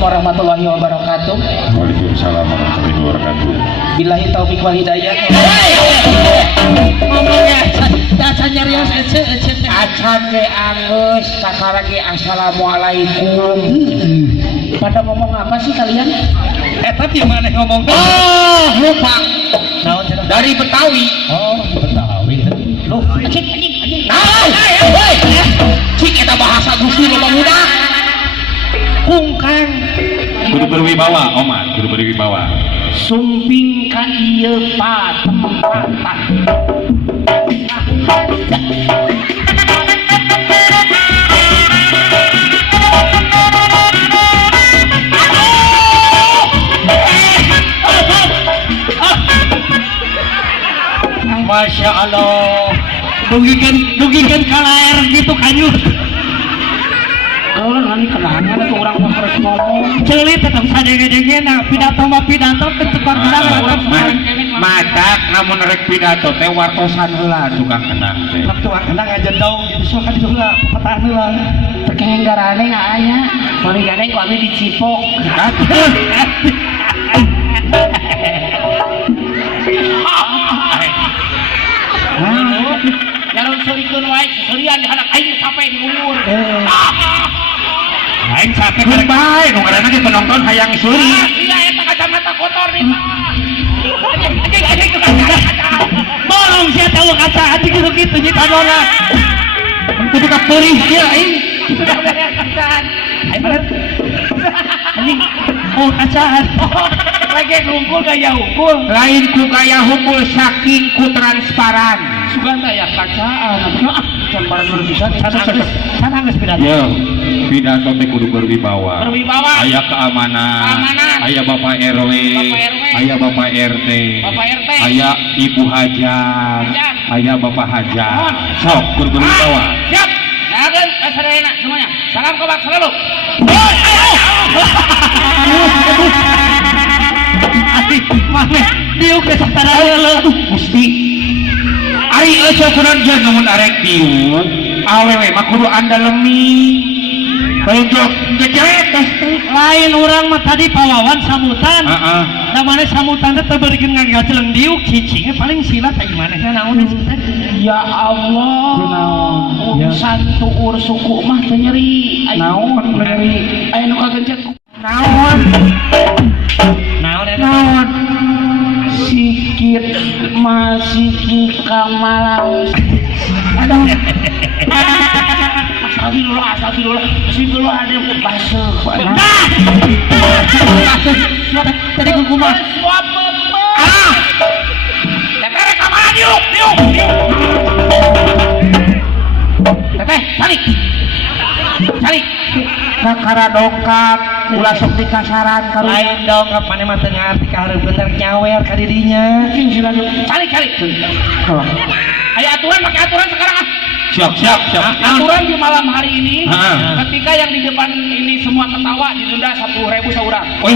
warahmatullahi wabarakatuh. Waalaikumsalam warahmatullahi wabarakatuh. Billahi taufik wal hidayah. Ngomongnya acan nyarios ece Acan ge Agus, kakara ge assalamualaikum. Pada ngomong apa sih kalian? tapi mana ngomong Lupa. naon cenah Dari Betawi. Betawi lu Cik, woi. Cik eta bahasa Gusti loba muda. Kungkang Kudu berwibawa, Oman, kudu berwibawa. sumping ka ieu patempatan. Masya Allah dugikan kalaer gitu kanyut Kalau nanti kenanya tuh orang harus ngomong. celit tetap sadege-dege na pidato mah pidato ketukar kenang Matak namun rek pidato teh wartosan heula tukang kenang teh. waktu kenang aja dong gitu sok kan heula petaan heula Terkait garane nggak aya. Paling garane kok abi dicipok. Jangan surikeun wae, surian anak aing sampai di umur. Aing sakit rek bae nu ngaranna ge penonton hayang suri. Iya eta kacamata kotor nih. Anjing tukang kaca. bolong sia tahu kaca hati gitu nyita dona kudu ka peurih ieu aing anjing oh kacaan Lagi ngumpul gaya hukum. Lain ku gaya hukum saking ku transparan. Suganda ya kacaan. Can barang berpisah. sana geus pidato Yo, pidato teh kudu berwibawa. Berwibawa. Aya keamanan. Aya Bapak RW. Aya Bapak RT. Bapak RT. Aya Ibu Hajar. Aya Bapak Hajar. Sok kudu berwibawa. Siap. Yakeun sadayana semuanya. Salam kobak selalu. mana diuk ke satara heula Gusti. Ari eueuh kunaon jeung namun arek diuk. Awewe mah kudu andalemi. Tunjuk jejret lain orang mah tadi pawawan samutan Heeh. da mana samutan teh beurikeun ngagaceleng diuk cicingnya paling silat ai manehna naon teh Ya Allah. Kunaon? Urusan tuur suku mah teu nyeri. Naon nyeri? Aya nu kagencet. naon Naon? Sikit masih kamalang. Aduh. Astagfirullah, ada yang basuh. tadi kumaha Teteh kamalang diuk. Teteh, balik. Kakara dongkap, ulah sok dikasaran kalau lain dong kapan mah teu ngarti ka hareupeun teh nyawer ka dirinya Calik. Ayo aturan pakai aturan sekarang ah. Siap. Aturan di malam hari ini, Ah. ketika yang di depan ini semua ketawa didenda 10.000 seorang. Oh,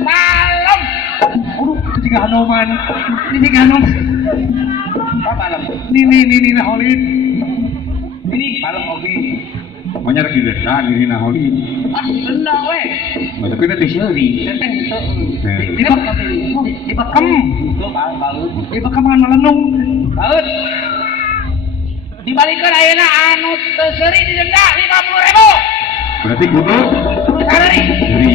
Malam. tiga hanoman Apa malam? ini holid Ini malam oke. pokoknya rek didenda diri na holi. Ah, denda we. Tapi teh seuri. Teteh itu. dibekem Itu balut. dibekeman melenung Balut. Dibalikan ayeuna anu teu seuri didenda 50.000. Berarti kudu Sarari. seuri.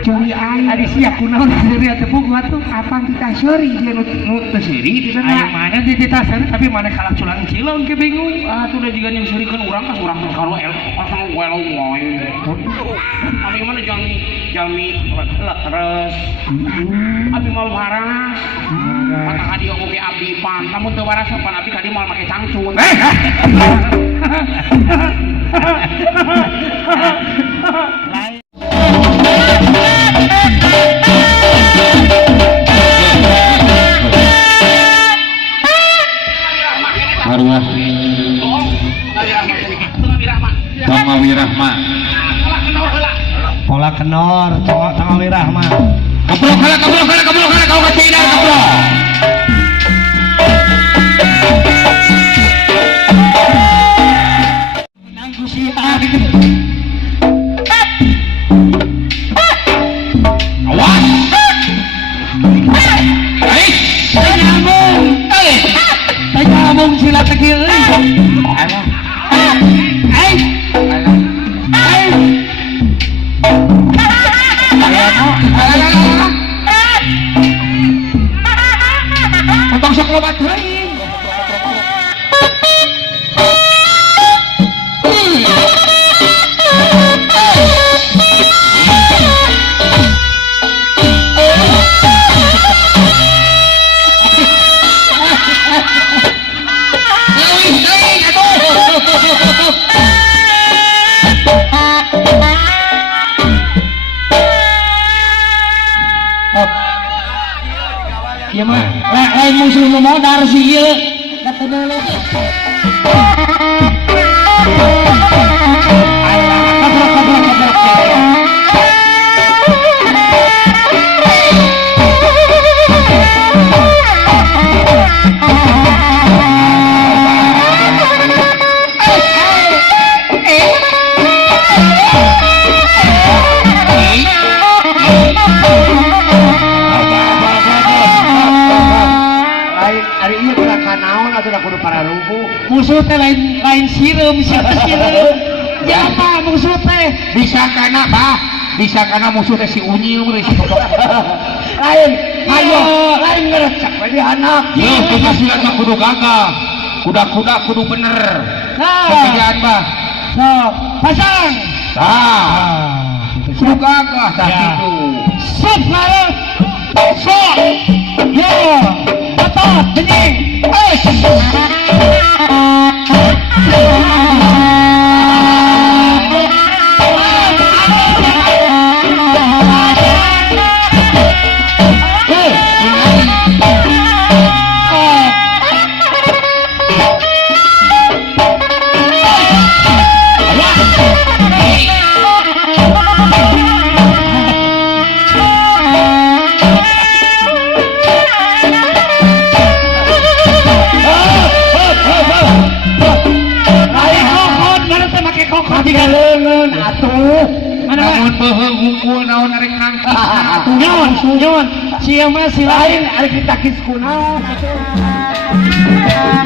Cari air Adi siap kunaon sendiri atuh pugu atuh. Apa kita sorry dia nu seri di Aya sana. mana di tasana tapi mana kalak culang cilong ke bingung. Ah tuh udah juga yang sorrykeun urang kan urang kalau asal well moy. Abi mana jami leres. Abi mau waras. Patah ka dieu oge abdi pan. Namun teu waras pan abi ka dieu moal make cangcut. Arwah Tong Wirahma Pola kenor, tengah wirahma. kablok kau kasih idar kablok Nanggu si awas baik Nyamung sila tegil Alah. Potong sok lobat deui. Iya mah, lain musuh nu modar sih ieu. Ari ieu gerakan naon atuh da kudu para ruku. Musuh teh lain sireum, siapa sireum? Siapa musuh teh? Bisa kana musuh teh si Unyil meureun si Kodok. Lain, ayo, lain ngerecek we di anak. Ye, kita silat mah kudu gagah. Kuda-kuda kudu bener. Nah, Pekerjaan mah. sok pasang. Kudu gagah tah Ya. kitu. Sip larang. Sok. Yo. Otot bening. Leungeun atuh. Mana Namun beuheung hungkul naon arek nangkis. nyawan, siapa sih Lain ari kita kis kunaon atuh.